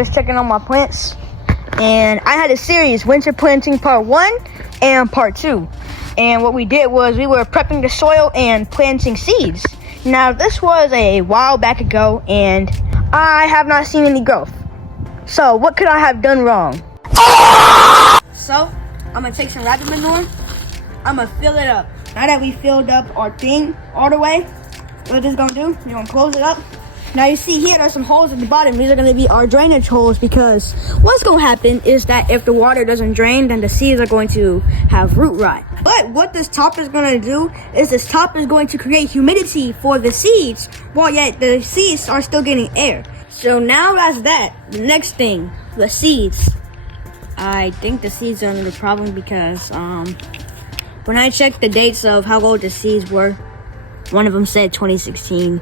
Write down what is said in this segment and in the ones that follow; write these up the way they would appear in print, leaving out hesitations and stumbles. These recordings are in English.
just checking on my plants. And I had a series, winter planting part 1 and part 2. And what we did was we were prepping the soil and planting seeds. Now this was a while back ago and I have not seen any growth. So what could I have done wrong? So I'm gonna take some rabbit manure. I'm gonna fill it up. Now that we filled up our thing all the way, what this gonna do, we're gonna close it up. Now you see here, there's some holes at the bottom. These are gonna be our drainage holes because what's gonna happen is that if the water doesn't drain, then the seeds are going to have root rot. But what this top is gonna do is this top is going to create humidity for the seeds, while yet the seeds are still getting air. So now that's that. The next thing, the seeds. I think the seeds are another problem because when I checked the dates of how old the seeds were, one of them said 2016.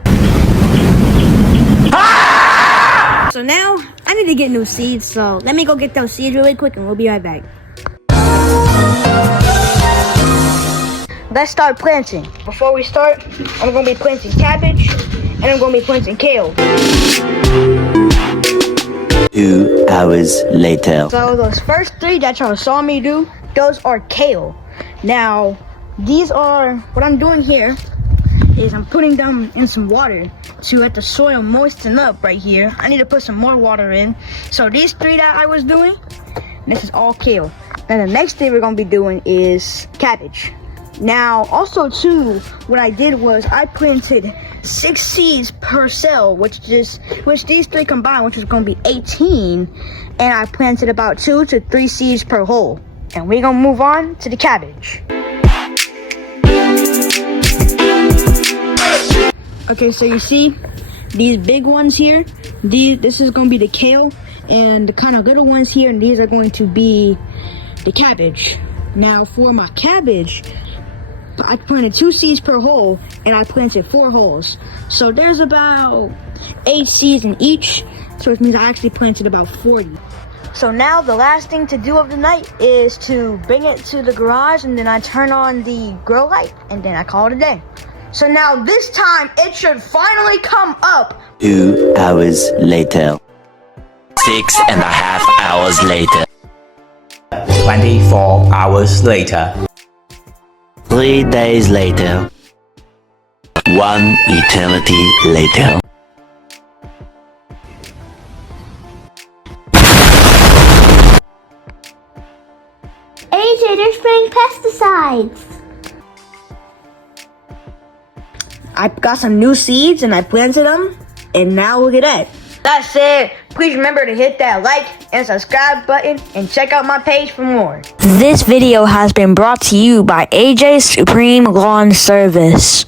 So now I need to get new seeds, so let me go get those seeds really quick and we'll be right back. Let's start planting. Before we start, I'm gonna be planting cabbage and I'm gonna be planting kale. 2 hours later. So those first 3 that y'all saw me do, those are kale. Now, these are, what I'm doing here is I'm putting them in some water to let the soil moisten up right here. I need to put some more water in. So these 3 that I was doing, this is all kale. And the next thing we're gonna be doing is cabbage. Now, also too, what I did was I planted 6 seeds per cell, which these 3 combined, which is gonna be 18. And I planted about 2 to 3 seeds per hole. And we're gonna move on to the cabbage. Okay, so you see these big ones here, this is gonna be the kale, and the kind of little ones here, and these are going to be the cabbage. Now for my cabbage, I planted 2 seeds per hole, and I planted 4 holes. So there's about 8 seeds in each, so it means I actually planted about 40. So now the last thing to do of the night is to bring it to the garage, and then I turn on the grow light, and then I call it a day. So now this time it should finally come up. 2 hours later. 6.5 hours later. 24 hours later. 3 days later. 1 eternity later. AJ, they're spraying pesticides. I got some new seeds and I planted them, and now look at that. That's it. Please remember to hit that like and subscribe button and check out my page for more. This video has been brought to you by AJ Supreme Lawn Service.